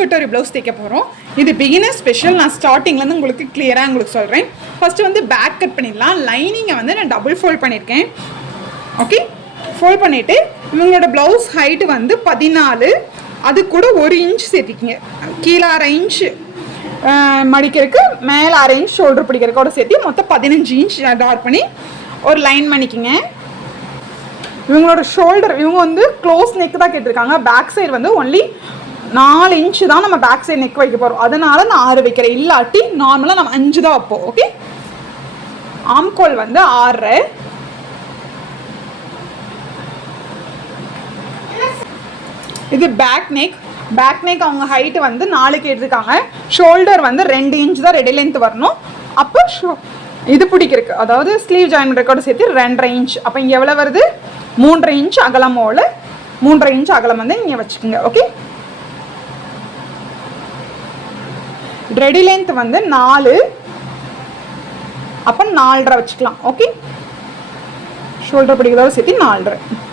Katori blouse தைக்க போகிறோம். இது பிகினர் ஸ்பெஷல். நான் ஸ்டார்டிங்லேருந்து உங்களுக்கு கிளியராக உங்களுக்கு சொல்கிறேன். ஃபஸ்ட்டு வந்து பேக் கட் பண்ணிடலாம். லைனிங்கை வந்து நான் டபுள் ஃபோல்ட் பண்ணியிருக்கேன். ஓகே, ஃபோல்ட் பண்ணிவிட்டு இவங்களோட ப்ளவுஸ் ஹைட்டு வந்து 14, அது கூட 1 இன்ச் சேர்த்திக்கிங்க. கீழே 1/2 இன்ச்சு மடிக்கிறதுக்கு, மேலே 1/2 இன்ச் ஷோல்டர் பிடிக்கிறதுக்கோட சேர்த்து மொத்தம் 15 இன்ச் டார்க் பண்ணி ஒரு லைன் பண்ணிக்கிங்க. இவங்களோட ஷோல்டர், இவங்க வந்து க்ளோஸ் நெக் தான் கேட்டிருக்காங்க. பேக் சைடு வந்து ஒன்லி 4 இன்ச்சு தான் நம்ம பேக் சைடு நெக் வைக்க போகிறோம். அதனால நான் 6 வைக்கிறேன். இல்லாட்டி நார்மலாக நம்ம 5 தான் வைப்போம். ஓகே, ஆம்கோல் வந்து 6. இது பேக் நெக். பேக் நெக் அவங்க ஹைட்டு வந்து 4 கேட்டிருக்காங்க. ஷோல்டர் வந்து 2 இன்ச் தான் ரெடி லென்த் வரணும். அப்போ இது பிடிக்கிறதுக்கு, அதாவது ஸ்லீவ் ஜாயின் பண்ணுறதோட சேர்த்து 2.5 இன்ச். அப்போ இங்கே எவ்வளோ வருது? 3.5 இன்ச் அகலமோல 3.5 இன்ச் அகலம் வந்து நீங்கள் வச்சுக்கோங்க. ஓகே, ரெடி லென்த் வந்து 4, அப்போ 4.5 வச்சுக்கலாம். ஓகே, ஷோல்டர் பிடிக்கிறதோட சேர்த்து 4.5.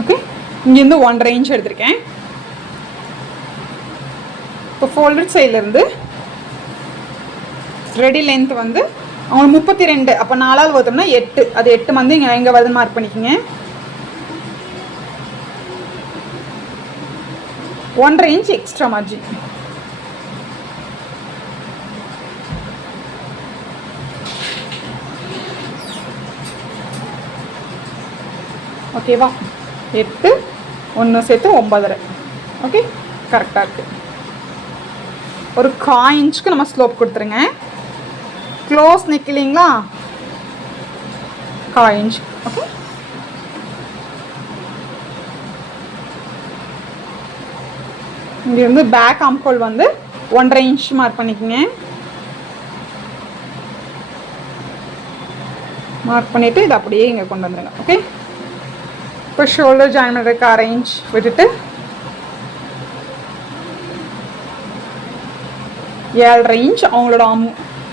ஓகே, இங்கேருந்து 1.5 இன்ச் எடுத்திருக்கேன். இப்போ ஃபோல்டட் சைட்லேருந்து ரெடி லென்த் வந்து அவங்க 32, அப்போ 4ஆல் பார்த்தோம்னா 8. அது 8 வந்து இங்கே எங்கே வருது மார்க் பண்ணிக்கோங்க. 1.5 இன்ச் எக்ஸ்ட்ரா மார்ஜின். ஓகேவா? 8, 1 சேர்த்து 9.5. ஓகே, கரெக்டாக இருக்குது. ஒரு 1/4 இன்ச்சுக்கு நம்ம ஸ்லோப் கொடுத்துருங்க. க்ளோஸ் நெக் இல்லைங்களா, 1/4 இன்ச். ஓகே, இங்கே வந்து பேக் ஆம்கோல் வந்து 1.5 இன்ச் மார்க் பண்ணிக்கோங்க. மார்க் பண்ணிவிட்டு இதை அப்படியே இங்கே கொண்டு வந்துடுங்க. ஓகே, இப்போ ஷோல்டர் ஜாயின் பண்ணுறதுக்கு 1/2 இன்ச் விட்டுட்டு 7.5 இன்ச் அவங்களோட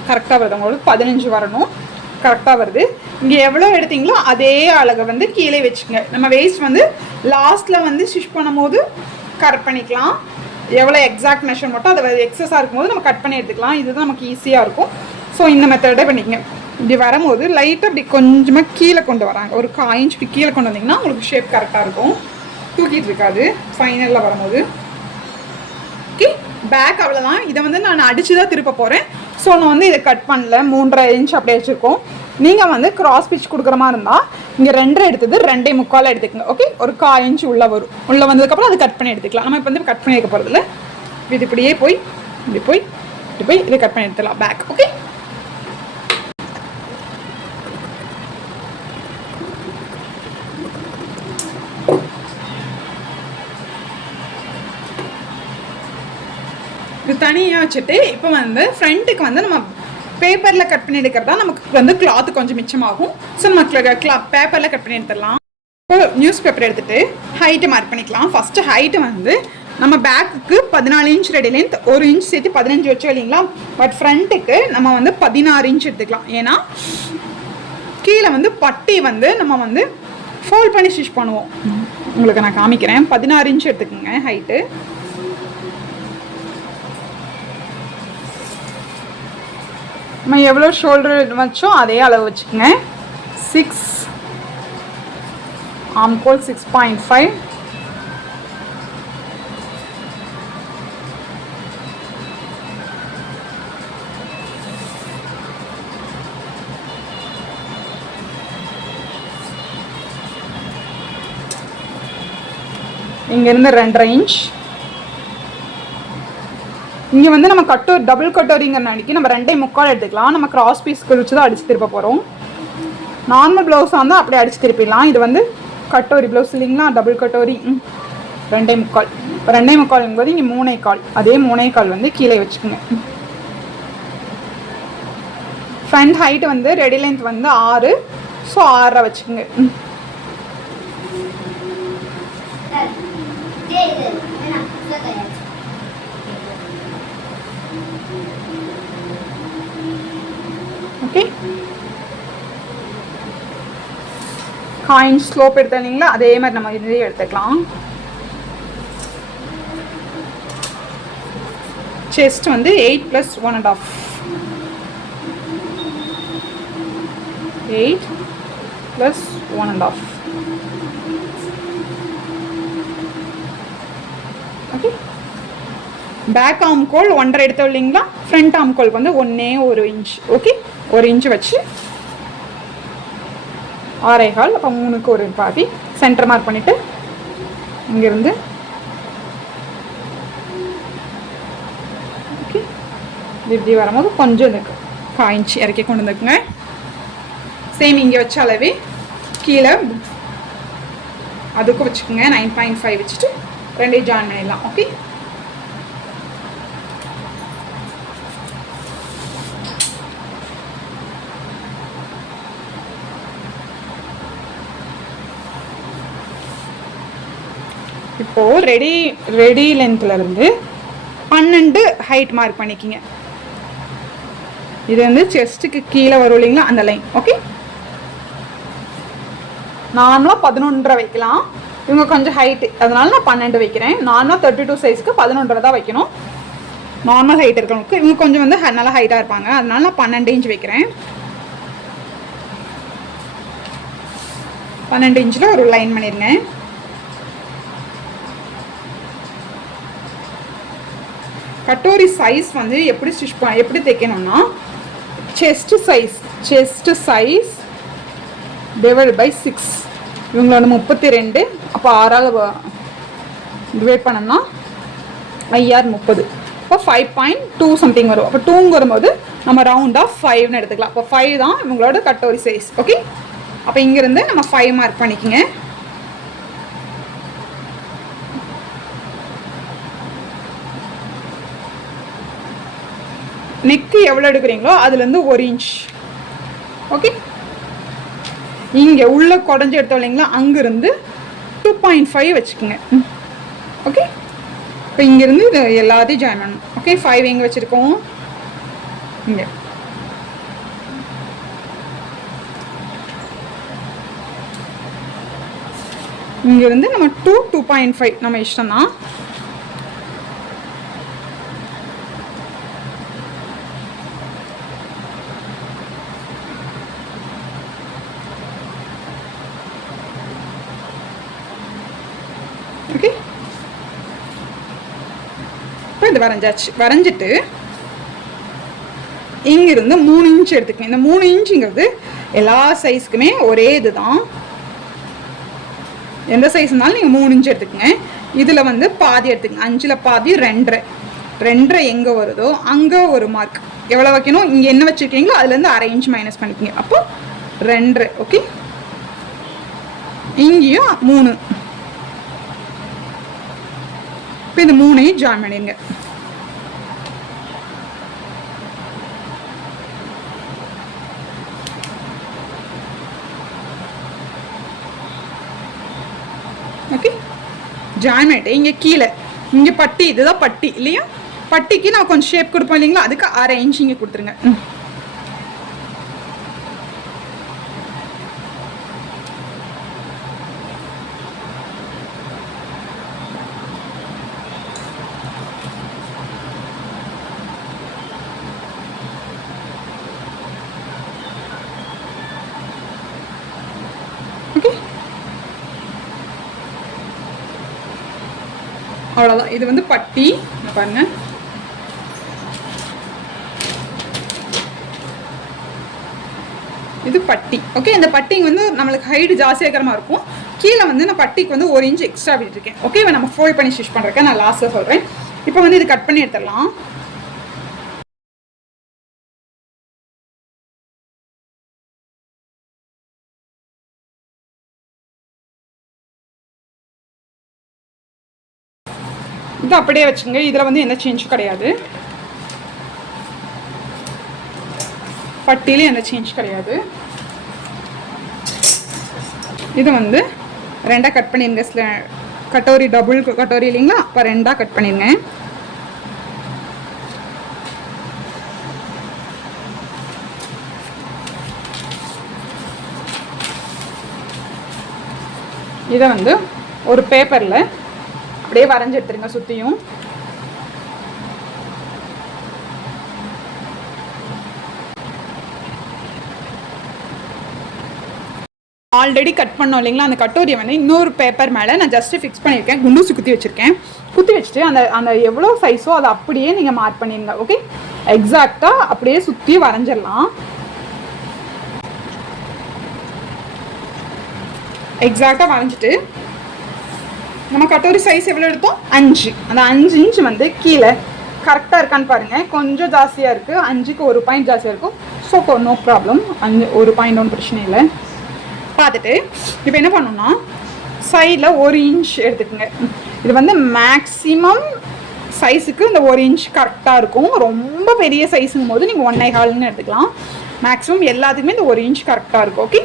கரெக்டாக வருது. அவங்களுக்கு 15 வரணும். கரெக்டாக வருது. இங்கே எவ்வளோ எடுத்தீங்களோ அதே அழகை வந்து கீழே வச்சுக்கோங்க. நம்ம வேஸ்ட் வந்து லாஸ்ட்டில் வந்து ஸ்டிச் பண்ணும்போது கரெக்ட் பண்ணிக்கலாம். எவ்வளோ எக்ஸாக்ட் மெஷர் மட்டும் அதை எக்ஸஸாக இருக்கும்போது நம்ம கட் பண்ணி எடுத்துக்கலாம். இதுதான் நமக்கு ஈஸியாக இருக்கும். ஸோ இந்த மெத்தடை பண்ணிக்கங்க. இப்படி வரும்போது லைட்டாக இப்படி கொஞ்சமாக கீழே கொண்டு வராங்க. ஒரு 1/4 இன்ச் இப்படி கீழே கொண்டு வந்தீங்கன்னா உங்களுக்கு ஷேப் கரெக்டாக இருக்கும். தூக்கிட்டு இருக்காது ஃபைனலில் வரும்போது. ஓகே, பேக் அவ்வளோதான். இதை வந்து நான் அடித்து தான் திருப்ப போகிறேன். ஸோ நான் வந்து இதை கட் பண்ணல. 3.5 இன்ச் அப்படியே வச்சுருக்கோம். நீங்கள் வந்து கிராஸ் பிச் கொடுக்குற மாதிரி இருந்தால் இங்கே 2 எடுத்தது 2.75 எடுத்துக்கங்க. ஓகே, ஒரு 1/4 இன்ச் உள்ளே வரும். உள்ளே வந்ததுக்கப்புறம் அது கட் பண்ணி எடுத்துக்கலாம். நம்ம இப்போ வந்து கட் பண்ணி வைக்க போகிறதில்ல. இது இப்படியே போய் இப்படி போய் இப்படி போய் இதை கட் பண்ணி எடுத்துக்கலாம் பேக். ஓகே, இது தனியாக வச்சுட்டு இப்போ வந்து ஃப்ரண்ட்டுக்கு வந்து நம்ம பேப்பரில் கட் பண்ணி எடுக்கிறதா நமக்கு வந்து கிளாத்து கொஞ்சம் மிச்சமாகும். ஸோ நம்ம பேப்பரில் கட் பண்ணி எடுத்துடலாம். இப்போ நியூஸ் பேப்பர் எடுத்துகிட்டு ஹைட்டு மார்க் பண்ணிக்கலாம். ஃபஸ்ட்டு ஹைட்டு வந்து நம்ம பேக்குக்கு 14 இன்ச் ரெடி லென்த், 1 இன்ச் சேர்த்து 15 வச்சோம் இல்லைங்களா. பட் ஃப்ரண்ட்டுக்கு நம்ம வந்து 16 இன்ச் எடுத்துக்கலாம். ஏன்னா கீழே வந்து பட்டி வந்து நம்ம வந்து ஃபோல்ட் பண்ணி ஸ்டிச் பண்ணுவோம். உங்களுக்கு நான் காமிக்கிறேன். 16 இன்ச் எடுத்துக்கோங்க ஹைட்டு. நம்ம எவ்வளோ ஷோல்டர் வச்சோம் அதே அளவு வச்சுக்கோங்க. 6 ஆம்கோல் 6.5. இங்கேருந்து 2.5 இன்ச். இங்கே வந்து நம்ம டபுள் கட்டோரிங்கிற அடிக்கி நம்ம 2.75 எடுத்துக்கலாம். நம்ம கிராஸ் பீஸ் குறித்து தான் அடித்து திருப்ப போகிறோம். நார்மல் ப்ளவுஸாக இருந்தால் அப்படியே அடித்து திருப்பிடலாம். இது வந்து கட்டோரி ப்ளவுஸ் இல்லைங்களா, டபுள் கட்டோரி. 2.75. இப்போ 2.75 இங்கே 3.25. அதே 3.25 வந்து கீழே வச்சுக்கோங்க. ஃப்ரண்ட் ஹைட் வந்து ரெடி லென்த் வந்து 6. ஸோ 6 வச்சுக்கோங்க. ஓகே, காயின் ஸ்லோப் எடுத்தீங்களா அதே மாதிரி நம்ம இதே எடுத்துக்கலாம். செஸ்ட் வந்து 8 + 1.5, 8 + 1.5. ஓகே, பேக் ஆர்ம் கோல் 1.5 எடுத்தோம் இல்லைங்களா, ஃப்ரண்ட் ஆர்ம் கோலுக்கு வந்து 1 இன்ச். ஓகே, 1 இன்ச் வச்சு 6.25, அப்போ 3க்கு ஒரு பாதி சென்டர் மார்க் பண்ணிவிட்டு இங்கேருந்து ஓகே இப்படி வரும்போது கொஞ்சம் இந்த 1/4 இன்ச் இறக்கி கொண்டு வந்துக்குங்க. சேம் இங்கே வச்ச அளவே கீழே அதுக்கும் வச்சுக்கோங்க. 9.5 வச்சுட்டு 2 ஜாயின் பண்ணிடலாம். ஓகே, இப்போது ரெடி லென்த்லேருந்து 12 ஹைட் மார்க் பண்ணிக்கிங்க. இது வந்து செஸ்ட்டுக்கு கீழே வரும் இல்லைங்களா அந்த லைன். ஓகே, நார்மலாக 11.5 வைக்கலாம். இவங்க கொஞ்சம் ஹைட்டு, அதனால நான் 12 வைக்கிறேன். நார்மலாக 32 சைஸ்க்கு 11.5 தான் வைக்கணும். நார்மல் ஹைட் இருக்கிறவங்களுக்கு இவங்க கொஞ்சம் வந்து நல்லா ஹைட்டாக இருப்பாங்க, அதனால நான் 12 இன்ச் வைக்கிறேன். 12 இன்ச்சில் ஒரு லைன் பண்ணிடுங்க. கட்டோரி சைஸ் வந்து எப்படி தைக்கணும்னா, செஸ்ட் சைஸ் டிவைட் பை 6. இவங்களோட 32, அப்போ 6ஆல் டிவைட் பண்ணோம்னா IR 30, அப்போ 5.2 சம்திங் வரும். அப்போ 2 வரும்போது நம்ம ரவுண்டாக 5ன்னு எடுத்துக்கலாம். அப்போ 5 தான் இவங்களோட கட்டோரி சைஸ். ஓகே, அப்போ இங்கேருந்து நம்ம 5 மார்க் பண்ணிக்கோங்க. நெக்கு எவ்வளோ எடுக்கிறீங்களோ அதுலேருந்து 1 இன்ச். ஓகே, இங்கே உள்ளே குடஞ்சி எடுத்தோம் இல்லைங்களா, அங்கேருந்து 2.5 வச்சுக்கோங்க. ஓகே, இப்போ இங்கேருந்து இது எல்லாத்தையும் ஜாயின் பண்ணணும். ஓகே, 5 எங்கே வச்சுருக்கோம், இங்கே. இங்கேருந்து நம்ம 2.5 நம்ம இஷ்டம் தான். ஓகே, இப்போ இது வரைஞ்சிட்டு இங்கிருந்து 3 இன்ச் எடுத்துக்கங்க. இந்த 3 இன்ச்சுங்கிறது எல்லா சைஸ்க்குமே ஒரே இது தான். எந்த சைஸ்னாலும் நீங்கள் 3 இன்ச் எடுத்துக்கங்க. இதில் வந்து பாதி எடுத்துக்கங்க. 5ல் பாதி 2.5 எங்கே வருதோ அங்கே ஒரு மார்க். எவ்வளோ வைக்கணும், இங்கே என்ன வச்சுருக்கீங்களோ அதுலேருந்து ½ இன்ச் மைனஸ் பண்ணிக்கங்க. அப்போ 2. ஓகே, இங்கேயும் 3. இப்போ இந்த 3ஐயும் ஜாயின் பண்ணிடுங்க. ஓகே, ஜாயின் பண்ணிட்டு இங்கே கீழே இங்கே பட்டி, இதுதான் பட்டி இல்லையா, பட்டிக்கு நான் கொஞ்சம் ஷேப் கொடுப்போம் இல்லைங்களா, அதுக்கு ½ இன்ச் இங்கே கொடுத்துருங்க. ஓகே, அவ்வளோதான். இது வந்து பட்டி பாருங்க. இது பட்டி. ஓகே, இந்த பட்டிங்க வந்து நம்மளுக்கு ஹைட் ஜாஸ்தியாக இருக்கிற மாதிரி இருக்கும். கீழே வந்து நான் பட்டிக்கு வந்து 1 இன்ச் எக்ஸ்ட்ரா விட்டுருக்கேன். ஓகே, நம்ம ஃபோல்ட் பண்ணி ஸ்டிச் பண்ணுறேன், நான் லாஸ்ட்டில் சொல்கிறேன். இப்போ வந்து இது கட் பண்ணி எடுத்துடலாம். இது அப்படியே வச்சுங்க, இதில் வந்து எந்த சேஞ்சும் கிடையாது. பட்டியில எந்த சேஞ்ச் கிடையாது. இது வந்து ரெண்டாக கட் பண்ணிடுங்க. கட்டோரி டபுள் கட்டோரி இல்லைங்களா, அப்போ ரெண்டாக கட் பண்ணிடுங்க. இதை வந்து ஒரு பேப்பரில் அப்படியே வரைஞ்சி எடுத்துருங்க சுற்றியும். ஆல்ரெடி கட் பண்ணோம் இல்லைங்களா, அந்த கட்டோரியை வந்து இன்னொரு பேப்பர் மேலே நான் ஜஸ்ட்டு ஃபிக்ஸ் பண்ணியிருக்கேன், குண்டூசி குத்தி வச்சுருக்கேன். குத்தி வச்சுட்டு அந்த எவ்வளோ சைஸோ அதை அப்படியே நீங்கள் மார்க் பண்ணிடுங்க. ஓகே, எக்ஸாக்டாக அப்படியே சுற்றி வரைஞ்சிடலாம். எக்ஸாக்டாக வரைஞ்சிட்டு நம்ம கட்டோரி சைஸ் எவ்வளோ எடுத்தோம், 5. அந்த 5 இன்ச் வந்து கீழே கரெக்டாக இருக்கான்னு பாருங்கள். கொஞ்சம் ஜாஸ்தியாக இருக்குது, 5க்கு 1 பாயிண்ட் ஜாஸ்தியாக இருக்கும். ஸோ நோ ப்ராப்ளம், 1 பாயிண்ட் ஒன்றும் பிரச்சனை இல்லை. பார்த்துட்டு இப்போ என்ன பண்ணணும்னா சைடில் 1 இன்ச் எடுத்துக்கோங்க. இது வந்து மேக்ஸிமம் சைஸுக்கு இந்த 1 இன்ச் கரெக்டாக இருக்கும். ரொம்ப பெரிய சைஸுங்கும் போது நீங்கள் 1.25 எடுத்துக்கலாம். மேக்ஸிமம் எல்லாத்துக்குமே இந்த 1 இன்ச் கரெக்டாக இருக்கும். ஓகே,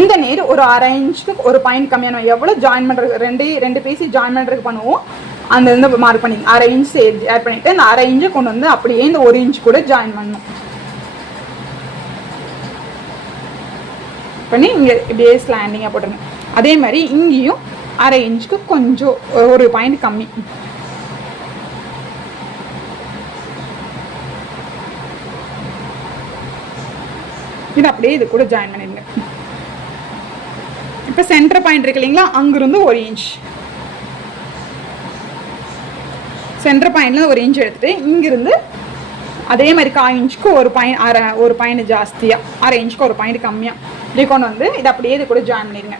இந்த நேர் ஒரு 1/2 இன்ச்சுக்கு 1 பாயிண்ட் கம்மியான எவ்வளோ ஜாயின் பண்ணுறது, ரெண்டு பீஸ் ஜாயின் பண்ணுறதுக்கு பண்ணுவோம். அந்த வந்து மார்க் பண்ணி 1/2 இன்ச் ஆட் பண்ணிவிட்டு இந்த 1/2 இன்ச்சை கொண்டு வந்து அப்படியே இந்த 1 இன்ச் கூட ஜாயின் பண்ணணும். பண்ணி இங்கே இப்படியே ஸ்லாண்டிங்காக போட்டுருங்க. அதே மாதிரி இங்கேயும் 1/2 இன்ச்சுக்கு கொஞ்சம் 1 பாயிண்ட் கம்மி. இது அப்படியே இது கூட ஜாயின் பண்ணிடுங்க. இப்போ சென்டர் பாயிண்ட் இருக்கு இல்லைங்களா, அங்கிருந்து 1 இன்ச், சென்டர் பாயிண்ட்ல 1 இன்ச் எடுத்துட்டு இங்கிருந்து அதே மாதிரி 1/4 இன்ச்சுக்கு 1 பாயிண்ட் ஜாஸ்தியாக, 1/2 இன்ச்சுக்கு 1 பாயிண்ட் கம்மியாக இப்படி கொண்டு வந்து இது அப்படியே இது கூட ஜாயின் பண்ணிடுங்க.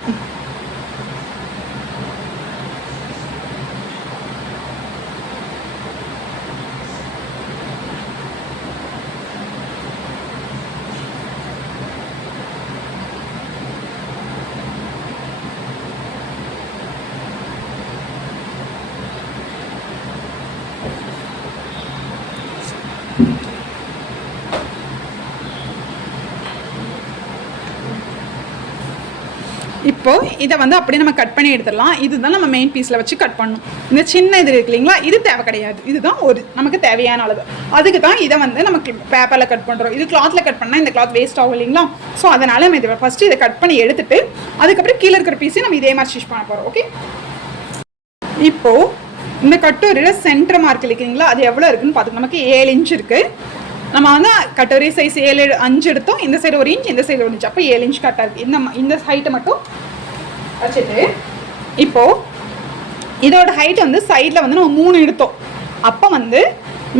இப்போ இதை வந்து அப்படியே நம்ம கட் பண்ணி எடுத்துடலாம். இதுதான் நம்ம மெயின் பீஸில் வச்சு கட் பண்ணணும். இந்த சின்ன இது இருக்கு இல்லைங்களா, இது தேவை கிடையாது. இதுதான் நமக்கு தேவையான அளவு. அதுக்கு தான் இதை வந்து நமக்கு பேப்பரில் கட் பண்ணுறோம். இது கிளாத்தில் கட் பண்ணால் இந்த கிளாத் வேஸ்ட் ஆகும் இல்லைங்களா. ஸோ அதனால் நம்ம இதை ஃபஸ்ட்டு இதை கட் பண்ணி எடுத்துட்டு அதுக்கப்புறம் கீழே இருக்கிற பீஸை நம்ம இதே மாதிரி ஸ்டிச் பண்ண போகிறோம். ஓகே, இப்போது இந்த கட்டோரியில் சென்டர் மார்க் இல்லைங்களா, அது எவ்வளோ இருக்குன்னு பார்த்துக்கணும். நமக்கு 7 இன்ச் இருக்குது. நம்ம வந்து கட்டோரி சைஸ் 5 எடுத்தோம். இந்த சைடு 1 இன்ச், இந்த சைடு 1 இன்ச், அப்போ 7 இன்ச் கரெக்டாக இருக்குது. இந்த ஹைட்டை மட்டும் வச்சுட்டு இப்போது இதோட ஹைட் வந்து சைடில் வந்து நம்ம 3 எடுத்தோம். அப்போ வந்து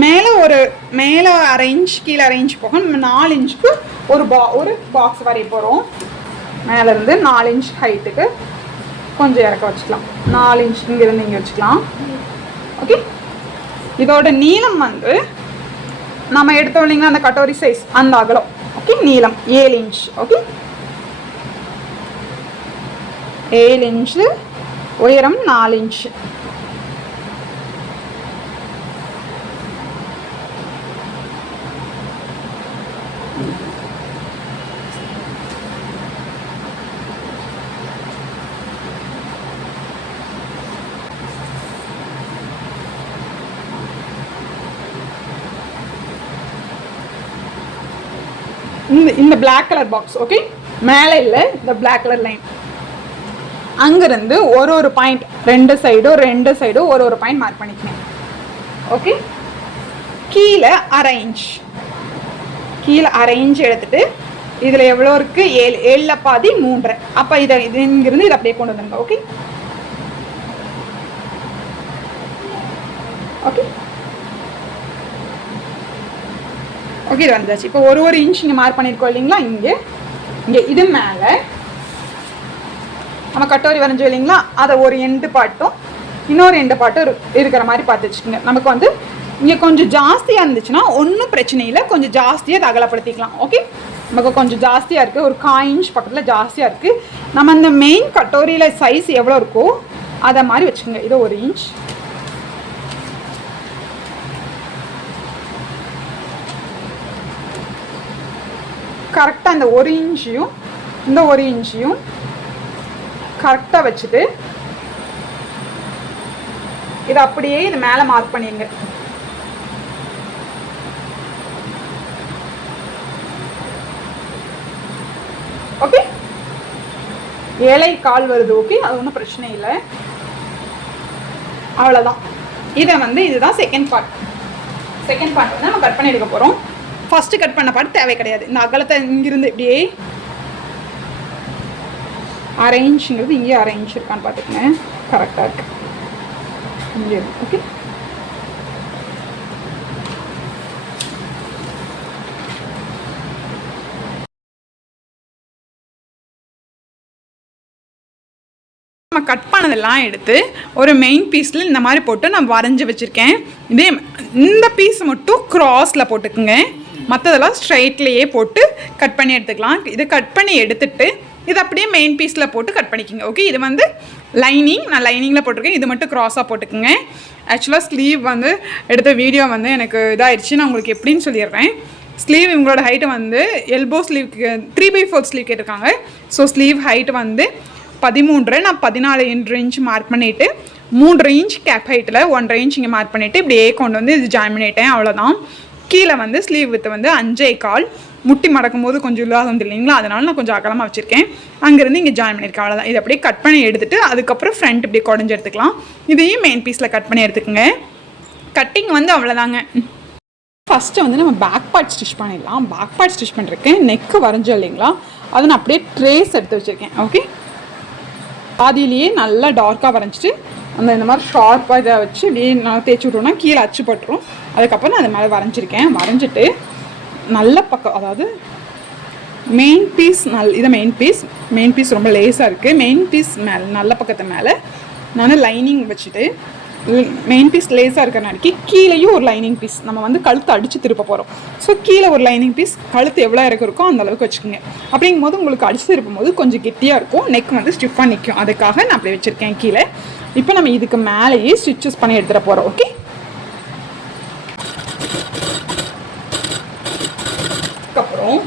மேலே 1/2 இன்ச், கீழே 1/2 இன்ச் போக நம்ம 4 இன்ச்சுக்கு ஒரு பாக்ஸ் வரைய போகிறோம். மேலேருந்து 4 இன்ச் ஹைட்டுக்கு கொஞ்சம் இறக்க வச்சுக்கலாம். 4 இன்ச் இங்கேருந்து இங்கே வச்சுக்கலாம். ஓகே, இதோட நீளம் வந்து நம்ம எடுத்தோம் இல்லைங்களா அந்த கட்டோரி சைஸ், அந்த அகலம். ஓகே, நீளம் 7 இன்ச். ஓகே, 7 இன்ச்சு, உயரம் 4 இன்ச். இந்த பிளாக் கலர் பாக்ஸ், ஓகே, மேலே இல்லை, இந்த பிளாக் கலர் லைன் அங்கிருந்து ஒரு பாயிண்ட், ரெண்டு சைடும் ஒரு பாயிண்ட் மார்க் பண்ணிக்கணும். ஓகே, கீழே 1/2 இன்ச், கீழே 1/2 இன்ச் எடுத்துட்டு இதில் எவ்வளோ இருக்குது, 7 பாதி 3. அப்போ இதை இங்கிருந்து இதை அப்படியே கொண்டு வந்துருங்க. ஓகே, ஓகே, ஓகே, இது வந்தாச்சு. இப்போ ஒரு இன்ச் இங்கே மார்க் பண்ணியிருக்கோம் இல்லைங்களா, இங்கே இது மேலே நம்ம கட்டோரி வரைஞ்சோம் இல்லைங்களா, அதை ஒரு எண்டு பாட்டும் இன்னொரு எண்டு பாட்டும் இருக்கிற மாதிரி பார்த்து வச்சுக்கோங்க. நமக்கு வந்து இங்கே கொஞ்சம் ஜாஸ்தியாக இருந்துச்சுன்னா ஒன்றும் பிரச்சனை இல்லை, கொஞ்சம் ஜாஸ்தியாக அகலப்படுத்திக்கலாம். ஓகே, நமக்கு கொஞ்சம் ஜாஸ்தியாக இருக்குது, ஒரு 1/4 இன்ச் பக்கத்தில் ஜாஸ்தியாக இருக்குது. நம்ம அந்த மெயின் கட்டோரியில் சைஸ் எவ்வளோ இருக்கோ அதை மாதிரி வச்சுக்கோங்க. இது 1 இன்ச், கரெக்டாக இந்த 1 இன்ச்சையும் இந்த 1 இன்ச்சையும் கரெக்டாக வச்சுட்டு இதை அப்படியே இது மேலே மார்க் பண்ணிடுங்க. ஓகே, 7.25 வருது. ஓகே, அது ஒன்றும் பிரச்சனை இல்லை. அவ்வளோதான். இதை வந்து இதுதான் செகண்ட் பார்ட். செகண்ட் பார்ட் வந்து நம்ம கட் பண்ணி எடுக்க போகிறோம். ஃபஸ்ட்டு கட் பண்ண பார்ட் தேவை கிடையாது. இந்த அகலத்தை இங்கிருந்து இப்படியே அரேஞ்சுங்கிறது இங்கே அரேஞ்ச் இருக்கான்னு பார்த்துக்கங்க. கரெக்டாக இருக்கு இங்கே. ஓகே, நம்ம கட் பண்ணதெல்லாம் எடுத்து ஒரு மெயின் பீஸில் இந்த மாதிரி போட்டு நான் வரைஞ்சி வச்சுருக்கேன். இதே இந்த பீஸ் மட்டும் க்ராஸில் போட்டுக்குங்க. மற்றதெல்லாம் ஸ்ட்ரைட்லேயே போட்டு கட் பண்ணி எடுத்துக்கலாம். இதை கட் பண்ணி எடுத்துட்டு இது அப்படியே மெயின் பீஸில் போட்டு கட் பண்ணிக்கோங்க. ஓகே, இது வந்து லைனிங், நான் லைனிங்கில் போட்டிருக்கேன். இது மட்டும் க்ராஸாக போட்டுக்குங்க. ஆக்சுவலாக ஸ்லீவ் வந்து எடுத்த வீடியோ வந்து எனக்கு இதாகிடுச்சு. நான் உங்களுக்கு எப்படின்னு சொல்லிடுறேன். ஸ்லீவ் இவங்களோட ஹைட்டு வந்து எல்போ ஸ்லீவ்க்கு 3/4 ஸ்லீவ் கேட்டிருக்காங்க. ஸோ ஸ்லீவ் ஹைட்டு வந்து 13, நான் 14 இன்ச் மார்க் பண்ணிவிட்டு 3 இன்ச் கேப் ஹைட்டில் 1.5 இன்ச் இங்கே மார்க் பண்ணிவிட்டு இப்படியே கொண்டு வந்து இது ஜாயின் பண்ணிட்டேன். அவ்வளோதான். கீழே வந்து ஸ்லீவ் வித்து வந்து 5.25, முட்டி மடக்கும் போது கொஞ்சம் இல்லாத வந்து இல்லைங்களா, அதனால நான் கொஞ்சம் அகலமாக வச்சுருக்கேன். அங்கேருந்து இங்கே ஜாயின் பண்ணியிருக்கேன். அவ்வளோதான். இதை அப்படியே கட் பண்ணி எடுத்துகிட்டு அதுக்கப்புறம் ஃப்ரண்ட் இப்படி குடஞ்சி எடுத்துக்கலாம். இதையும் மெயின் பீஸில் கட் பண்ணி எடுத்துக்கோங்க. கட்டிங் வந்து அவ்வளோதாங்க. ஃபஸ்ட்டு வந்து நம்ம பேக் பார்ட் ஸ்டிச் பண்ணிடலாம். பேக் பார்ட் ஸ்டிச் பண்ணிருக்கேன். நெக்கு வரைஞ்சோம் இல்லைங்களா, அதை நான் அப்படியே ட்ரேஸ் எடுத்து வச்சுருக்கேன். ஓகே, பாதியிலேயே நல்லா டார்க்காக வரைஞ்சிட்டு இந்த மாதிரி ஷார்ப்பாக இதை வச்சு இப்படியே நான் தேய்ச்சி விட்டோம்னா கீழே அச்சு பட்டுரும். அதுக்கப்புறம் நான் அது மேலே வரைஞ்சிருக்கேன். வரைஞ்சிட்டு நல்ல பக்கம், அதாவது மெயின் பீஸ் இதை மெயின் பீஸ் ரொம்ப லேஸாக இருக்குது. மெயின் பீஸ் மேலே நல்ல பக்கத்து மேலே நான் லைனிங் வச்சுட்டு, மெயின் பீஸ் லேஸாக இருக்கிறனாடிக்கு கீழேயும் ஒரு லைனிங் பீஸ் நம்ம வந்து கழுத்து அடித்து திருப்ப போகிறோம். ஸோ கீழே ஒரு லைனிங் பீஸ், கழுத்து எவ்வளோ இருக்கோ அந்த அளவுக்கு வச்சுக்கோங்க. அப்படிங்கும் போது உங்களுக்கு அடித்து திருப்பும் போது கொஞ்சம் கெட்டியாக இருக்கும், நெக் வந்து ஸ்டிஃபாக நிற்கும். அதுக்காக நான் அப்படி வச்சுருக்கேன் கீழே. இப்போ நம்ம இதுக்கு மேலேயே ஸ்டிச்சஸ் பண்ணி எடுத்துகிட்டு போகிறோம். ஓகே, அதுக்கப்புறம்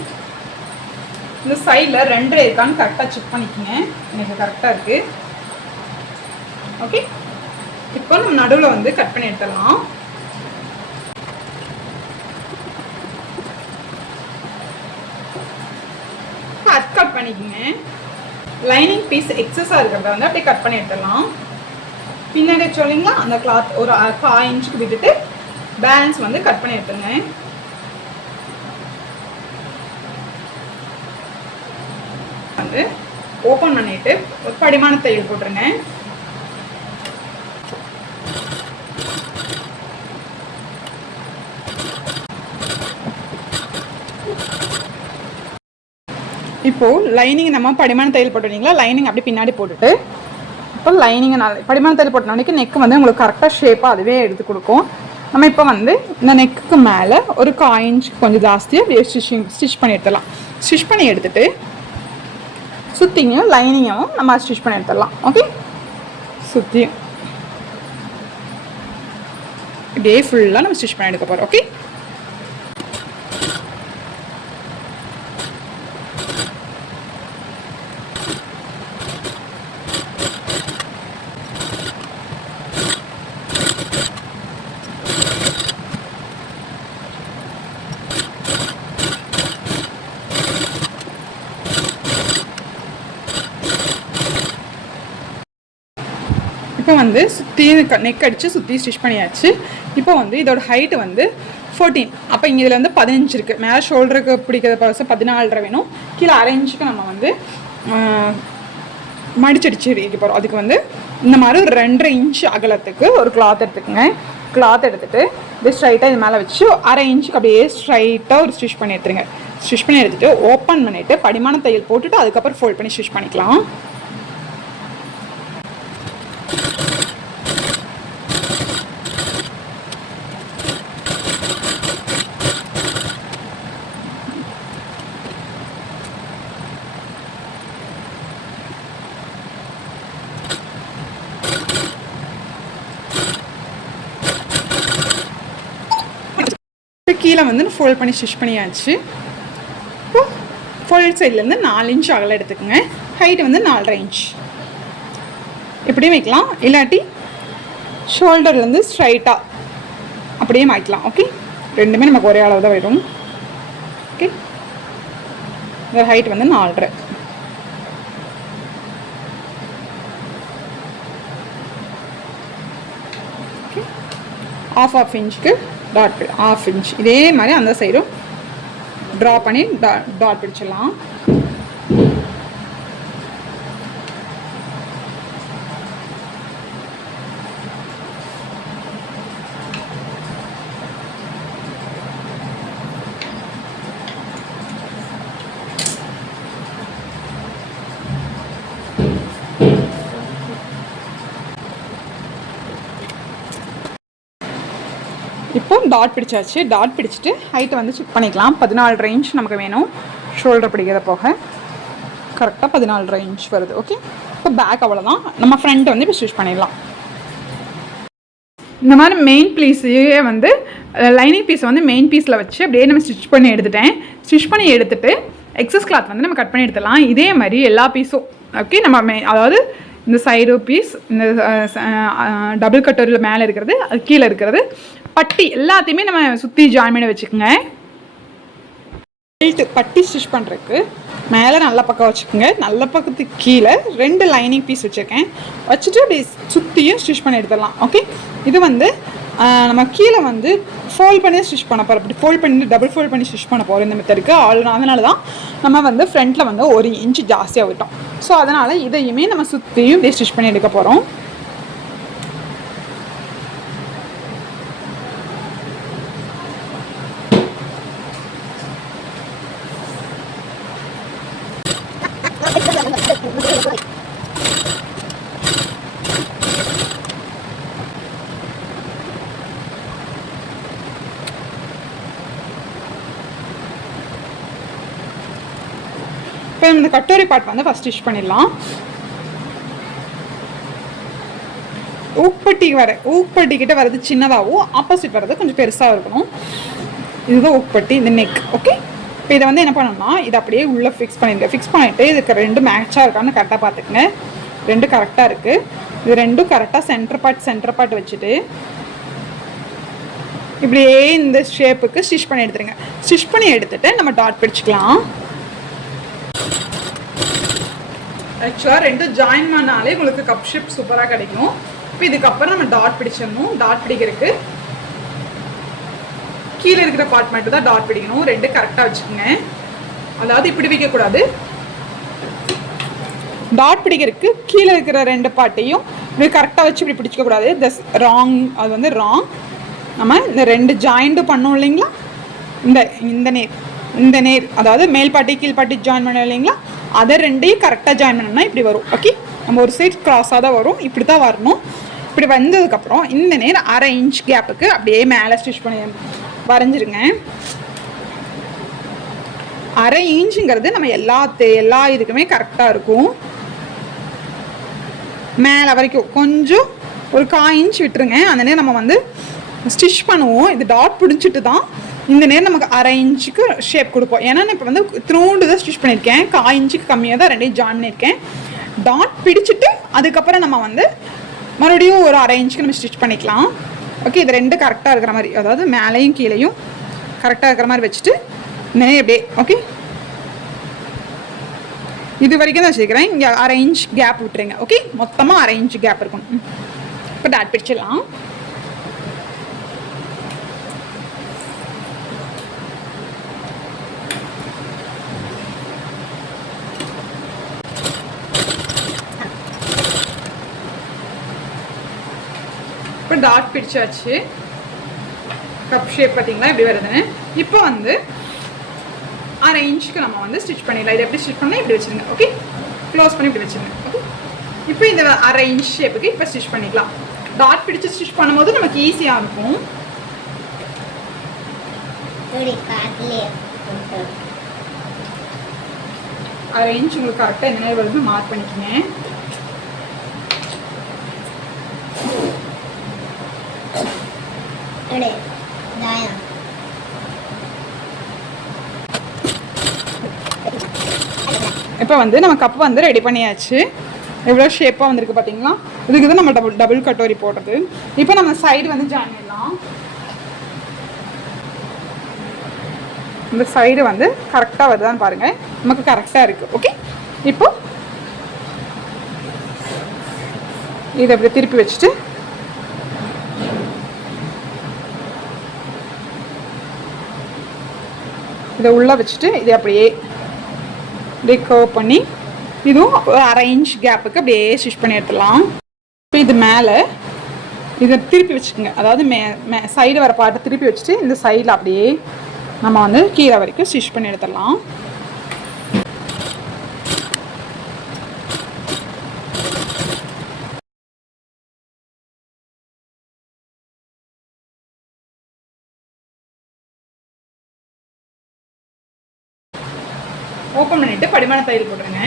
இந்த சைடில் 2 இருக்கான்னு கரெக்டாக செக் பண்ணிக்கோங்க. எனக்கு கரெக்டாக இருக்குது. ஓகே, இப்போ நம்ம நடுவில் வந்து கட் பண்ணி எடுத்துடலாம். கட் பண்ணிக்கோங்க. லைனிங் பீஸ் எக்ஸஸாக இருக்கிறத வந்து அப்படியே கட் பண்ணி எடுத்துடலாம். பின்னாடி சொல்லிங்களா அந்த கிளாத் ஒரு 5 இன்ச்சுக்கு விட்டுட்டு பேலன்ஸ் வந்து கட் பண்ணி எடுத்துங்க. வந்து ஓப்பன் பண்ணிட்டு ஒரு படிமான தையல் போட்டுருங்க. இப்போது லைனிங் நம்ம படிமான தையல் போட்டுருந்தீங்களா, லைனிங் அப்படி பின்னாடி போட்டுட்டு இப்போ லைனிங்கை படிமான தையல் போட்டோன்னே நெக்கு வந்து உங்களுக்கு கரெக்டாக ஷேப்பாக அதுவே எடுத்து கொடுக்கும். நம்ம இப்போ வந்து இந்த நெக்குக்கு மேலே ஒரு 1/4 இன்ச்சுக்கு கொஞ்சம் ஜாஸ்தியாக அப்படியே ஸ்டிச் பண்ணி எடுத்துடலாம். ஸ்டிச் பண்ணி எடுத்துகிட்டு சுற்றியும் லைனிங்கும் நம்ம ஸ்டிச் பண்ணி எடுத்துடலாம். ஓகே, சுற்றியும் இப்படியே ஃபுல்லாக நம்ம ஸ்டிச் பண்ணி எடுக்க போகிறோம். ஓகே, இப்போ வந்து சுற்றி நெக் அடித்து சுற்றி ஸ்டிச் பண்ணியாச்சு. இப்போ வந்து இதோட ஹைட்டு வந்து 14. அப்போ இங்கே இதில் வந்து 15 இருக்குது. மேலே ஷோல்டருக்கு பிடிக்கிற பர்சன் 14.5 வேணும். கீழே 1/2 இன்ச்சுக்கு நம்ம வந்து மடிச்சடிச்சு வைக்க போகிறோம். அதுக்கு வந்து இந்த மாதிரி ஒரு 2.5 இன்ச் அகலத்துக்கு ஒரு கிளாத் எடுத்துக்கோங்க. கிளாத் எடுத்துகிட்டு இது ஸ்ட்ரைட்டாக இது மேலே வச்சு 1/2 இன்ச்சுக்கு அப்படியே ஸ்ட்ரைட்டாக ஒரு ஸ்டிச் பண்ணி எடுத்துருங்க. ஸ்டிச் பண்ணி எடுத்துகிட்டு ஓப்பன் பண்ணிவிட்டு படிமான தையல் போட்டுட்டு அதுக்கப்புறம் ஃபோல்ட் பண்ணி ஸ்டிச் பண்ணிக்கலாம். கீழே வந்து ஃபோல்ட் பண்ணி ஸ்டிச் பண்ணியாச்சு. இப்போ ஃபோல்ட் சைட்லேருந்து 4 இன்ச் அகலம் எடுத்துக்கோங்க. ஹைட்டு வந்து 4.5 இன்ச். இப்படியும் வைக்கலாம், இல்லாட்டி ஷோல்டர்லேருந்து ஸ்ட்ரைட்டாக அப்படியே மாய்க்கலாம். ஓகே, ரெண்டுமே நமக்கு ஒரே அளவு தான் வரும். ஓகே, இந்த ஹைட் வந்து 4.5. ஓகே, ஆஃப் இன்ச்சுக்கு டாட், ½ இன்ச் இதே மாதிரி அந்த சைடும் ட்ரா பண்ணி டாட் பிடிச்சிடலாம். இப்போ டாட் பிடிச்சாச்சு. டாட் பிடிச்சிட்டு ஹைட்டை வந்து செக் பண்ணிக்கலாம். 14 இன்ச் நமக்கு வேணும். ஷோல்டர் பிடிக்கிறத போக கரெக்டாக 14 இன்ச் வருது. ஓகே, இப்போ பேக் அவ்வளோதான். நம்ம ஃப்ரண்ட் வந்து இப்போ ஸ்டிச் பண்ணிடலாம். இந்த மாதிரி மெயின் பீஸையே வந்து லைனிங் பீஸை வந்து மெயின் பீஸில் வச்சு அப்படியே நம்ம ஸ்டிச் பண்ணி எடுத்துட்டேன். ஸ்டிச் பண்ணி எடுத்துகிட்டு எக்ஸஸ் கிளாத் வந்து நம்ம கட் பண்ணி எடுத்துடலாம். இதே மாதிரி எல்லா பீஸும் ஓகே, நம்ம அதாவது இந்த சைடு பீஸ், இந்த டபுள் கட்டரில் மேலே இருக்கிறது, அது கீழே இருக்கிறது, பட்டி எல்லாத்தையுமே நம்ம சுற்றி ஜாயின் பண்ணி வச்சுக்கோங்க. பெல்ட் பட்டி ஸ்டிச் பண்ணுறதுக்கு மேலே நல்ல பக்கம் வச்சுக்கோங்க. நல்ல பக்கத்துக்கு கீழே 2 லைனிங் பீஸ் வச்சுருக்கேன். வச்சுட்டு அப்படி சுற்றியும் ஸ்டிச் பண்ணி எடுத்துடலாம். ஓகே, இது வந்து நம்ம கீழே வந்து ஃபோல்ட் பண்ணி ஸ்டிச் பண்ண போகிறோம். அப்படி ஃபோல்ட் பண்ணி டபுள் ஃபோல்ட் பண்ணி ஸ்டிச் பண்ண போகிறோம் இந்த மெத்தடுக்கு. அதனால தான் நம்ம வந்து ஃப்ரண்ட்டில் வந்து 1 இன்ச் ஜாஸ்தியாக விட்டோம். ஸோ அதனால் இதையுமே நம்ம சுற்றியும் இப்படி ஸ்டிச் பண்ணி எடுக்க போகிறோம். இப்போ இந்த கட்டோரி பார்ட் வந்து ஃபஸ்ட் ஸ்டிச் பண்ணிடலாம். ஊக்பட்டிக்கிட்ட வர்றது சின்னதாகவும் ஆப்போசிட் வர்றது கொஞ்சம் பெருசாக இருக்கணும். இதுதான் ஊக்பட்டி, இந்த நெக். ஓகே, இப்போ இதை வந்து என்ன பண்ணணும்னா இதை அப்படியே உள்ளே ஃபிக்ஸ் பண்ணிவிட்டு இதுக்கு 2 மேட்சாக இருக்கான்னு கரெக்டாக பார்த்துக்குங்க. 2 கரெக்டாக இருக்குது. இது 2 கரெக்டாக சென்டர் பார்ட் வச்சுட்டு இப்படியே இந்த ஷேப்புக்கு ஸ்டிச் பண்ணி எடுத்துருங்க. ஸ்டிச் பண்ணி எடுத்துகிட்டு நம்ம டாட் பிடிச்சிக்கலாம். ஆக்சுவலாக 2 ஜாயின் பண்ணாலே உங்களுக்கு கப் ஷேப் சூப்பராக கிடைக்கும். இப்போ இதுக்கப்புறம் நம்ம டாட் பிடிச்சிடணும். டாட் பிடிக்கிறதுக்கு கீழே இருக்கிற பார்ட் மட்டும் தான் டாட் பிடிக்கணும். 2 கரெக்டாக வச்சுக்கோங்க. அதாவது இப்படி வைக்கக்கூடாது. டாட் பிடிக்கிறதுக்கு கீழே இருக்கிற 2 பார்ட்டையும் இப்படி கரெக்டாக வச்சு இப்படி பிடிச்சிக்கக்கூடாது. தஸ் ராங், அது வந்து ராங். நம்ம இந்த 2 ஜாயிண்ட்டு பண்ணோம் இல்லைங்களா, இந்த நேர் அதாவது மேல் பாட்டி கீழ் பாட்டி ஜாயின் பண்ணோம் இல்லைங்களா, அதை 2ஐயும் கரெக்டாக ஜாயின் பண்ணோம்னா இப்படி வரும். ஓகே, நம்ம ஒரு சைட் கிராஸாக தான் வரும். இப்படி தான் வரணும். இப்படி வந்ததுக்கப்புறம் இந்த நேர் ½ இன்ச் கேப்புக்கு அப்படியே மேலே ஸ்டிச் பண்ணி வரைஞ்சிருங்க. ½ இன்ச்சுங்கிறது நம்ம எல்லா இதுக்குமே கரெக்டாக இருக்கும். மேலே வரைக்கும் கொஞ்சம் ஒரு 1/4 இன்ச் விட்டுருங்க. அந்த நேரம் நம்ம வந்து ஸ்டிச் பண்ணுவோம். இது டாட் பிடிச்சிட்டு தான் இந்த நேரம் நமக்கு ½ இன்ச்சுக்கு ஷேப் கொடுப்போம். ஏன்னா நான் இப்போ வந்து த்ரூண்டு தான் ஸ்டிச் பண்ணியிருக்கேன். 1/4 இன்ச்சுக்கு கம்மியாக தான் 2ஐயும் ஜாயின் பண்ணியிருக்கேன். டாட் பிடிச்சிட்டு அதுக்கப்புறம் நம்ம வந்து மறுபடியும் ஒரு ½ இன்ச்சுக்கு நம்ம ஸ்டிச் பண்ணிக்கலாம். ஓகே, இது 2 கரெக்டாக இருக்கிற மாதிரி, அதாவது மேலேயும் கீழேயும் கரெக்டாக இருக்கிற மாதிரி வச்சுட்டு இந்த நேரம் அப்படியே. ஓகே, இது வரைக்கும் தான் வச்சுருக்கிறேன். இங்கே ½ இன்ச் கேப் விட்டுருங்க. ஓகே, மொத்தமாக ½ இன்ச் கேப் இருக்கணும். இப்போ டாட் பிடிச்சிடலாம். இப்போ டாட் பிடிச்சாச்சு. கப் ஷேப் பார்த்தீங்களா இப்படி வருதுன்னு. இப்போ வந்து ½ இன்ச்சுக்கு நம்ம வந்து ஸ்டிச் பண்ணிடலாம். இது எப்படி ஸ்டிச் பண்ணலாம், இப்படி வச்சுருங்க. ஓகே, க்ளோஸ் பண்ணி இப்படி வச்சுருங்க. ஓகே, இப்போ இந்த ½ இன்ச் ஷேப்புக்கு இப்போ ஸ்டிச் பண்ணிக்கலாம். டாட் பிடிச்சி ஸ்டிச் பண்ணும்போது நமக்கு ஈஸியாக இருக்கும். ½ இன்ச் உங்களுக்கு கரெக்டாக இந்த நேரம் வருது மார்க் பண்ணிக்கோங்க. இப்போ வந்து நம்ம கப் வந்து ரெடி பண்ணியாச்சு. எவ்வளோ ஷேப்பாக வந்திருக்கு பார்த்தீங்களா? இதுக்கு தான் நம்ம டபுள் கட்டோரி போடுறது. இப்போ நம்ம சைடு வந்து ஜாயின் பண்ணலாம். இந்த சைடு வந்து கரெக்டாக வருதான்னு பாருங்கள். நமக்கு கரெக்டாக இருக்குது. ஓகே, இப்போ இதை அப்படி திருப்பி வச்சுட்டு இதை உள்ளே வச்சுட்டு இதை அப்படியே கர்வ் பண்ணி இதுவும் ஒரு 1/2 இன்ச் கேப்புக்கு அப்படியே ஸ்டிச் பண்ணி எடுத்துடலாம். இப்போ இது மேலே இதை திருப்பி வச்சுக்கோங்க. அதாவது சைடு வர பாட்டை திருப்பி வச்சுட்டு இந்த சைடில் அப்படியே நம்ம வந்து கீழே வரைக்கும் ஸ்டிச் பண்ணி எடுத்துடலாம். ஓப்பன் பண்ணிவிட்டு படிமான தையல் போட்டுருங்க.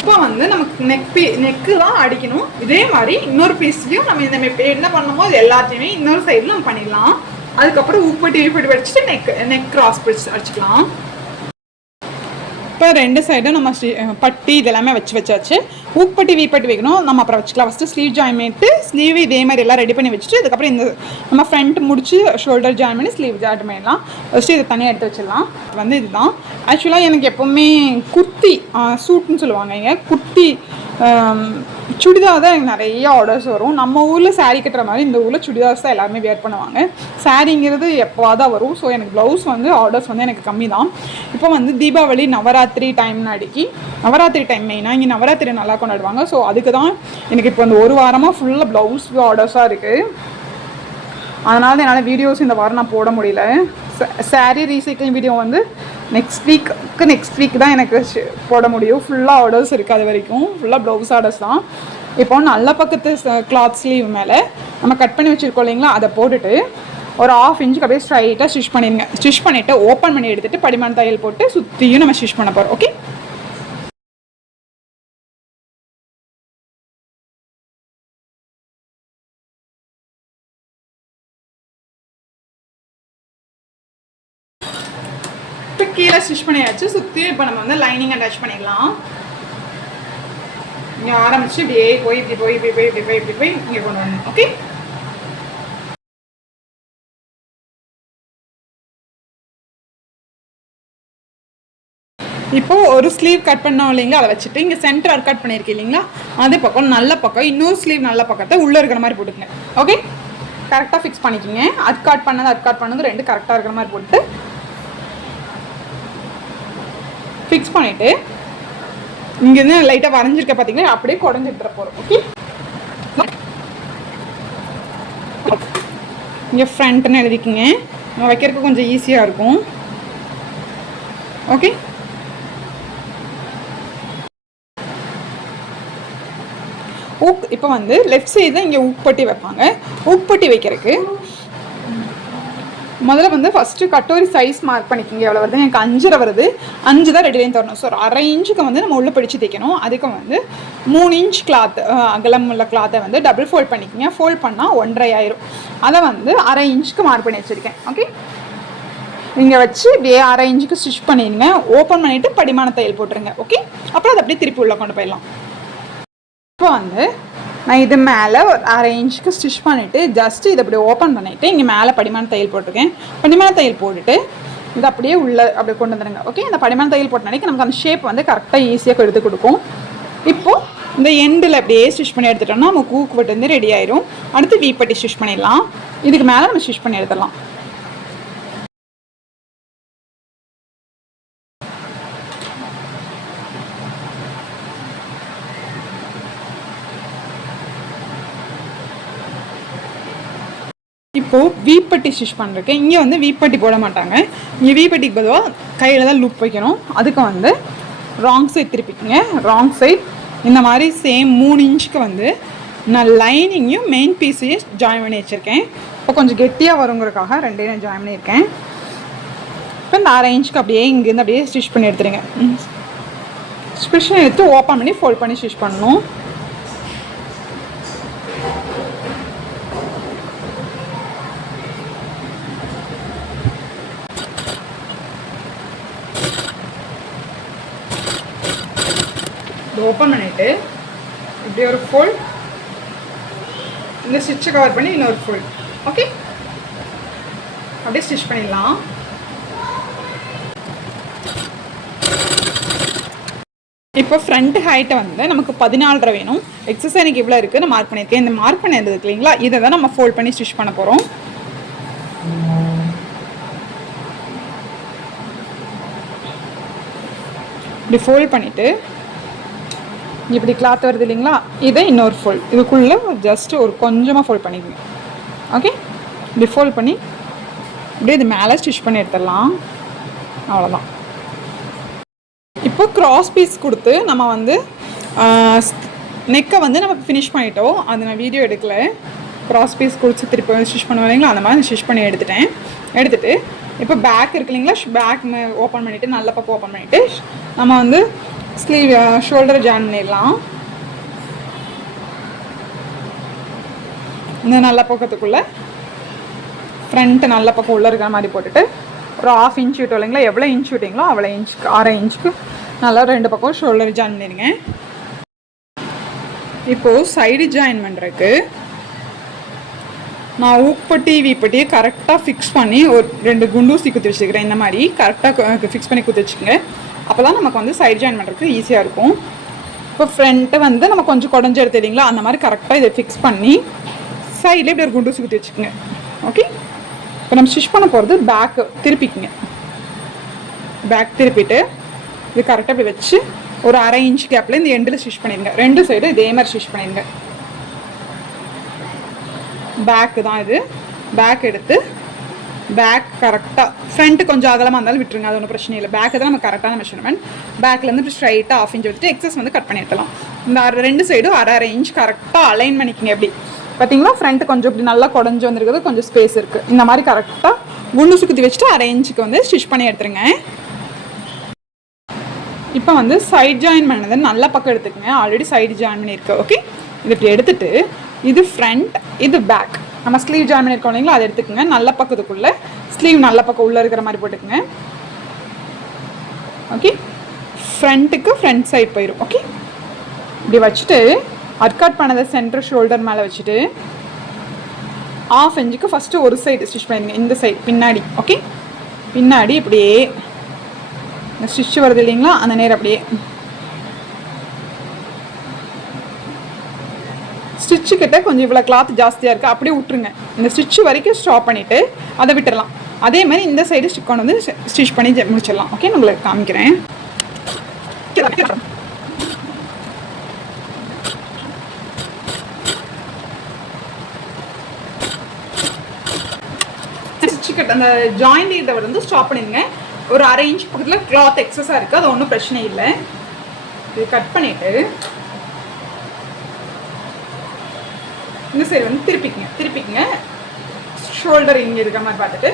இப்போ வந்து நமக்கு நெக்கு தான் அடிக்கணும். இதே மாதிரி இன்னொரு பீஸ்லையும் நம்ம இந்த என்ன பண்ணணுமோ அது எல்லாத்தையுமே இன்னொரு சைடில் நம்ம பண்ணிடலாம். அதுக்கப்புறம் உப்பட்டி வச்சுட்டு நெக் கிராஸ் பிடிச்சி அடிச்சுக்கலாம். இப்போ 2 சைடும் நம்ம பட்டி இதெல்லாமே வச்சாச்சு. ஊக்பட்டி வீப்பட்டி வைக்கணும், நம்ம அப்புறம் வச்சுக்கலாம். ஃபஸ்ட்டு ஸ்லீவ் ஜாயின் பண்ணிட்டு ஸ்லீவ் இதே மாதிரி எல்லாம் ரெடி பண்ணி வச்சுட்டு அதுக்கப்புறம் இந்த நம்ம ஃப்ரண்ட் முடிச்சு ஷோல்டர் ஜாயின் பண்ணி ஸ்லீவ் ஜாயின் பண்ணிடலாம். ஃபஸ்ட்டு இதை தனியாக எடுத்து வச்சிடலாம். வந்து இதுதான் ஆக்சுவலாக எனக்கு எப்போவுமே குர்த்தி சூட்னு சொல்லுவாங்க. இங்கே குர்த்தி சுடிதார் தான் எனக்கு நிறைய ஆர்டர்ஸ் வரும். நம்ம ஊரில் சாரீ கட்டுற மாதிரி இந்த ஊரில் சுடிதார்ஸ் தான் எல்லாருமே வேர் பண்ணுவாங்க. சாரீங்கிறது எப்போவாக தான் வரும். ஸோ எனக்கு ப்ளவுஸ் வந்து ஆர்டர்ஸ் வந்து எனக்கு கம்மி தான். இப்போ வந்து தீபாவளி நவராத்திரி டைம்னு நவராத்திரி டைம் மெயினாக இங்கே நவராத்திரி நல்லா கொண்டாடுவாங்க. ஸோ அதுக்கு தான் எனக்கு இப்போ இந்த ஒரு வாரமாக ஃபுல்லாக ப்ளவுஸ் ஆர்டர்ஸாக இருக்குது. அதனால என்னால் வீடியோஸ் இந்த வாரம் நான் போட முடியல. சாரீ ரீசைக்கிளிங் வீடியோ வந்து நெக்ஸ்ட் வீக் தான் எனக்கு போட முடியும். ஃபுல்லாக ஆர்டர்ஸ் இருக்குது. அது வரைக்கும் ஃபுல்லாக ப்ளவுஸ் ஆர்டர்ஸ் தான். இப்போ நல்ல பக்கத்து கிளாத் ஸ்லீவ் மேலே நம்ம கட் பண்ணி வச்சுருக்கோம் இல்லைங்களா, அதை போட்டுட்டு ஒரு 1/2 இன்ச்சுக்கு அப்படியே ஸ்ட்ரைட்டாக ஸ்டிச் பண்ணிடுங்க. ஸ்டிச் பண்ணிவிட்டு ஓப்பன் பண்ணி எடுத்துகிட்டு படிமான தையல் போட்டு சுற்றியும் நம்ம ஸ்டிச் பண்ண போகிறோம். ஓகே, இப்போ கீழே ஸ்டிச் பண்ணியாச்சு. சுற்றியும் இப்போ நம்ம வந்து லைனிங் அட்டாச் பண்ணிடலாம். இங்கே ஆரம்பிச்சு இப்படியே போய் இங்கே கொண்டு வரணும். ஓகே, இப்போ ஒரு ஸ்லீவ் கட் பண்ணோம் இல்லைங்களா, அதை வச்சுட்டு இங்கே சென்டர் கட் பண்ணியிருக்கேன் இல்லைங்களா, அதே பக்கம் நல்ல பக்கம் இன்னொரு ஸ்லீவ் நல்ல பக்கத்தை உள்ளே இருக்கிற மாதிரி போட்டுக்கங்க. ஓகே, கரெக்டாக ஃபிக்ஸ் பண்ணிக்கோங்க. அது கட் பண்ணது ரெண்டு கரெக்டாக இருக்கிற மாதிரி போட்டு ஃபிக்ஸ் பண்ணிவிட்டு இங்கேருந்து லைட்டாக வரைஞ்சிருக்க பார்த்தீங்கன்னா அப்படியே குடஞ்சிட்டு போகிறோம். ஓகே, இங்கே ஃப்ரண்ட்னு எழுதிக்கிங்க. நான் வைக்கிறதுக்கு கொஞ்சம் ஈஸியாக இருக்கும். ஓகே, இப்போ வந்து லெஃப்ட் சைடு தான் இங்கே ஊக்பட்டி வைப்பாங்க. ஊக்பட்டி வைக்கிறதுக்கு முதல்ல வந்து ஃபஸ்ட்டு கட்டோரி சைஸ் மார்க் பண்ணிக்கிங்க. எவ்வளோ வருது? எனக்கு 5.5 வருது. 5 தான் ரெடி லைன் தரணும். ஸோ 1/2 இன்ச்சுக்கு வந்து நம்ம உள்ளே பிடிச்சி தைக்கணும். அதுக்கு வந்து 3 இன்ச் கிளாத் அகலம் உள்ள கிளாத்தை வந்து டபுள் ஃபோல்ட் பண்ணிக்கிங்க. ஃபோல்ட் பண்ணால் 1.5 ஆயிரும். அதை வந்து 1/2 இன்ச்சுக்கு மார்க் பண்ணி வச்சுருக்கேன். ஓகே, இங்கே வச்சு இப்படியே 1/2 இன்ச்சுக்கு ஸ்டிச் பண்ணிடுங்க. ஓப்பன் பண்ணிவிட்டு படிமான தையல் போட்டுருங்க. ஓகே, அப்புறம் அதை அப்படியே திருப்பி உள்ளே கொண்டு போயிடலாம். இப்போ வந்து நான் இது மேலே ஒரு 1/2 இன்ச்சுக்கு ஸ்டிச் பண்ணிவிட்டு ஜஸ்ட்டு இதை அப்படியே ஓப்பன் பண்ணிவிட்டு இங்கே மேலே படிமான தையல் போட்டிருக்கேன். படிமான தையல் போட்டுட்டு இதை அப்படியே உள்ளே அப்படியே கொண்டு வந்துடுங்க. ஓகே, இந்த படிமான தையல் போட்டனாக்கி நமக்கு அந்த ஷேப் வந்து கரெக்டாக ஈஸியாக எடுத்து கொடுக்கும். இப்போது இந்த எண்டில் அப்படியே ஸ்டிச் பண்ணி எடுத்துட்டோம்னா நம்ம ஊக்பட்டி வந்து ரெடி ஆயிரும். அடுத்து வீப்பட்டி ஸ்டிச் பண்ணிடலாம். இதுக்கு மேலே நம்ம ஸ்டிச் பண்ணி எடுத்துடலாம். இப்போது வீப்பட்டி ஸ்டிச் பண்ணுறதுக்கு இங்கே வந்து வீப்பட்டி போட மாட்டாங்க. இங்கே வீப்பட்டிக்கு பொதுவாக கையில் தான் லூப் வைக்கணும். அதுக்கு வந்து ராங் சைட் திருப்பிக்குங்க. ராங் சைட் இந்த மாதிரி சேம் 3 இன்ச்சுக்கு வந்து நான் லைனிங்கையும் மெயின் பீஸையும் ஜாயின் பண்ணி வச்சுருக்கேன். இப்போ கொஞ்சம் கெட்டியாக வருங்கிறதுக்காக 2 நான் ஜாயின் பண்ணியிருக்கேன். இப்போ இந்த 1/2 இன்ச்சுக்கு அப்படியே இங்கேருந்து அப்படியே ஸ்டிச் பண்ணி எடுத்துருங்க. ஸ்டிச் பண்ணி எடுத்து ஓப்பன் பண்ணி ஃபோல்ட் பண்ணி ஸ்டிச் பண்ணணும். ஓப்பன் பண்ணிவிட்டு இப்படி ஒரு ஃபோல்ட், இந்த ஸ்டிச்சை கவர் பண்ணி இன்னொரு ஃபோல்ட். ஓகே, அப்படியே ஸ்டிச் பண்ணிடலாம். இப்போ ஃப்ரண்ட் ஹைட்டை வந்து நமக்கு 14.5 வேணும். எக்ஸஸ் எனக்கு இவ்வளோ இருக்குது, நான் மார்க் பண்ணியிருக்கேன். இந்த மார்க் பண்ணது இருக்கு இல்லைங்களா, இதை தான் நம்ம ஃபோல்ட் பண்ணி ஸ்டிச் பண்ண போகிறோம். இப்படி ஃபோல்ட் பண்ணிவிட்டு இப்படி கிளாத் வருது இல்லைங்களா, இதை இன்னொரு ஃபோல்ட், இதுக்குள்ளே ஜஸ்ட்டு ஒரு கொஞ்சமாக ஃபோல்ட் பண்ணிக்கோங்க. ஓகே, இப்படி ஃபோல்ட் பண்ணி இப்படியே இது மேலே ஸ்டிச் பண்ணி எடுத்துடலாம். அவ்வளோதான். இப்போ கிராஸ் பீஸ் கொடுத்து நம்ம வந்து நெக்கை வந்து நம்ம ஃபினிஷ் பண்ணிட்டோம். அது நான் வீடியோ எடுக்கலை. கிராஸ் பீஸ் கொடுத்து திருப்பி ஸ்டிச் பண்ணுவோம் இல்லைங்களா, அந்த மாதிரி ஸ்டிச் பண்ணி எடுத்துகிட்டு இப்போ பேக் இருக்கு இல்லைங்களா, பேக் ஓப்பன் பண்ணிவிட்டு நல்ல பக்கம் ஓப்பன் பண்ணிவிட்டு நம்ம வந்து ஸ்லீவ் ஷோல்டரை ஜாயின் பண்ணிடலாம். இந்த நல்ல பக்கத்துக்குள்ளே ஃப்ரண்ட்டு நல்ல பக்கம் உள்ளே இருக்கிற மாதிரி போட்டுட்டு ஒரு 1/2 இன்ச் விட்டோம் இல்லைங்களா, எவ்வளோ இன்ச் விட்டிங்களோ அவ்வளோ இன்ச்சுக்கு 1/2 இன்ச்சுக்கு நல்லா 2 பக்கம் ஷோல்டர் ஜாயின் பண்ணிடுங்க. இப்போது சைடு ஜாயின் பண்ணுறதுக்கு நான் ஊப்பட்டி வீப்பட்டியை கரெக்டாக ஃபிக்ஸ் பண்ணி ஒரு 2 குண்டூசி குத்தி வச்சுக்கிறேன். இந்த மாதிரி கரெக்டாக ஃபிக்ஸ் பண்ணி குத்தி வச்சுக்கோங்க. அப்போ தான் நமக்கு வந்து சைடு ஜாயின் பண்ணுறதுக்கு ஈஸியாக இருக்கும். இப்போ ஃப்ரண்ட்டை வந்து நம்ம கொஞ்சம் குடஞ்சி எடுத்து இல்லைங்களா, அந்த மாதிரி கரெக்டாக இதை ஃபிக்ஸ் பண்ணி சைடில் இப்படி ஒரு குண்டூசி குத்தி வச்சுக்கோங்க. ஓகே, இப்போ நம்ம ஸ்டிச் பண்ண போகிறது பேக்கு திருப்பிக்குங்க. பேக் திருப்பிட்டு இது கரெக்டாக இப்படி வச்சு ஒரு 1/2 இன்ச் கேப்பில் இந்த எண்டில் ஸ்டிச் பண்ணிடுங்க. 2 சைடும் இதே மாதிரி ஸ்டிச் பண்ணிடுங்க. பேக்கு தான் இது. பேக் எடுத்து பேக் கரெக்டாக ஃப்ரண்ட்டு கொஞ்சம் அகலமாக இருந்தாலும் விட்டுருங்க, அது ஒன்றும் பிரச்சனை இல்லை. பேக்கு தான் நம்ம கரெக்டான மெஷர்மெண்ட். பேக்லேருந்து இப்படி ஸ்ட்ரைட்டாக 1/2 இன்ச் வச்சுட்டு எக்ஸஸ் வந்து கட் பண்ணி எடுத்துலாம். இந்த 2 சைடும் 1/2 இன்ச் கரெக்டாக அலைன் பண்ணிக்கிங்க. எப்படி பார்த்தீங்களா, ஃப்ரண்ட்டு கொஞ்சம் இப்படி நல்லா குடஞ்சி வந்துருக்குது, கொஞ்சம் ஸ்பேஸ் இருக்குது. இந்த மாதிரி கரெக்டாக குண்டு சுற்றி வச்சுட்டு 1/2 இன்ச்சுக்கு வந்து ஸ்டிச் பண்ணி எடுத்துருங்க. இப்போ வந்து சைட் ஜாயின் பண்ணது நல்ல பக்கம் எடுத்துக்கங்க. ஆல்ரெடி சைடு ஜாயின் பண்ணியிருக்கு. ஓகே, இது இப்படி எடுத்துகிட்டு இது ஃப்ரண்ட், இது பேக். நம்ம ஸ்லீவ் ஜாயின் பண்ணியிருக்கோம் இல்லைங்களா, அதை எடுத்துக்கோங்க. நல்ல பக்கத்துக்குள்ளே ஸ்லீவ் நல்ல பக்கம் உள்ளே இருக்கிற மாதிரி போட்டுக்குங்க. ஓகே, ஃப்ரண்ட்டுக்கு ஃப்ரண்ட் சைட் போயிடும். ஓகே, இப்படி வச்சுட்டு அர்காட் பண்ணதை சென்டர் ஷோல்டர் மேலே வச்சுட்டு 1/2 இன்ச்சுக்கு ஃபஸ்ட்டு ஒரு சைடு ஸ்டிச் பண்ணிடுங்க. இந்த சைடு பின்னாடி. ஓகே, பின்னாடி இப்படியே இந்த ஸ்டிச் வருது இல்லைங்களா, அந்த நேரம் அப்படியே ஸ்டிச்சு கிட்ட கொஞ்சம் இவ்வளோ கிளாத் ஜாஸ்தியாக இருக்குது, அப்படியே விட்டுருங்க. இந்த ஸ்டிச்சு வரைக்கும் ஸ்டாப் பண்ணிவிட்டு அதை விட்டுடலாம். அதே மாதிரி இந்த சைடு ஸ்டிக் கொண்டு வந்து ஸ்டிச் பண்ணி முடிச்சிடலாம். ஓகே, நான் உங்களுக்கு காமிக்கிறேன். ஸ்டிச்சு கிட்ட அந்த ஜாயிண்ட் இதை வந்து ஸ்டாப் பண்ணிடுங்க. ஒரு 1/2 இன்ச் பக்கத்தில் கிளாத் எக்ஸஸாக இருக்குது, அது ஒன்றும் பிரச்சனை இல்லை. இது கட் பண்ணிவிட்டு இந்த சைடு வந்து திருப்பிக்குங்க. ஷோல்டர் இங்கே இருக்கிற மாதிரி பார்த்துட்டு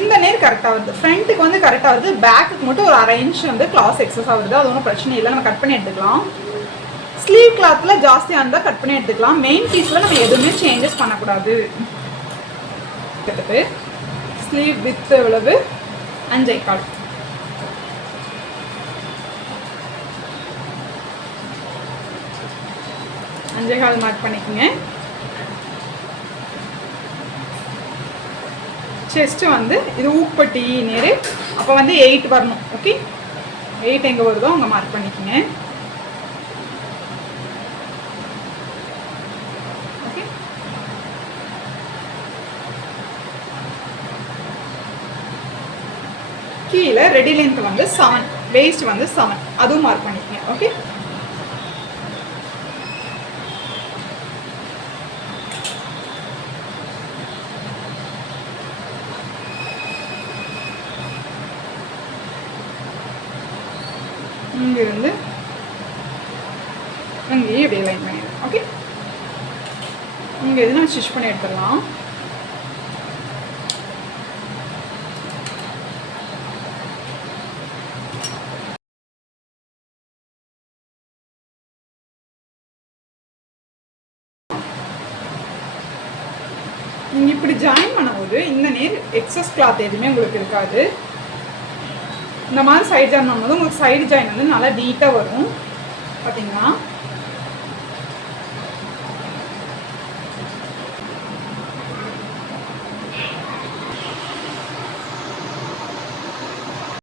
இந்த நேர் கரெக்டாக வருது. ஃப்ரண்ட்டுக்கு வந்து கரெக்டாக வருது. பேக்குக்கு மட்டும் ஒரு 1/2 இன்ச் வந்து கிளாத் எக்ஸஸாக வருது, அது ஒன்றும் பிரச்சனை இல்லை. நம்ம கட் பண்ணி எடுத்துக்கலாம். ஸ்லீவ் கிளாத்தில் ஜாஸ்தியாக இருந்தால் கட் பண்ணி எடுத்துக்கலாம். மெயின் பீஸில் நம்ம எதுவுமே சேஞ்சஸ் பண்ணக்கூடாது. ஸ்லீவ் வித் எவ்வளவு 5/4. மார்க் பண்ணிக்கோங்க. செஸ்ட்டு வந்து இது ஊப்பட்டி நேரு, அப்போ வந்து 8 வரணும். ஓகே, 8 எங்கே வருதோ அங்கே மார்க் பண்ணிக்கோங்க. ஓகே, கீழே ரெடி லென்த் வந்து 7, வேஸ்ட் வந்து 7, அதுவும் மார்க் பண்ணிக்கோங்க. ஓகே, இங்கிருந்து அங்கேயே இப்படியே லைன் பண்ணிடுறேன். ஓகே, இங்கே எது நான் ஸ்டிச் பண்ணி எடுத்துடலாம். நீங்கள் இப்படி ஜாயின் பண்ணும்போது இந்த நேர் எக்ஸஸ் கிளாத் எதுவுமே உங்களுக்கு இருக்காது. இந்த மாதிரி சைடு ஜாயின் பண்ணும்போது உங்களுக்கு சைடு ஜாயின் வந்து நல்லா நீட்டாக வரும். பார்த்தீங்கன்னா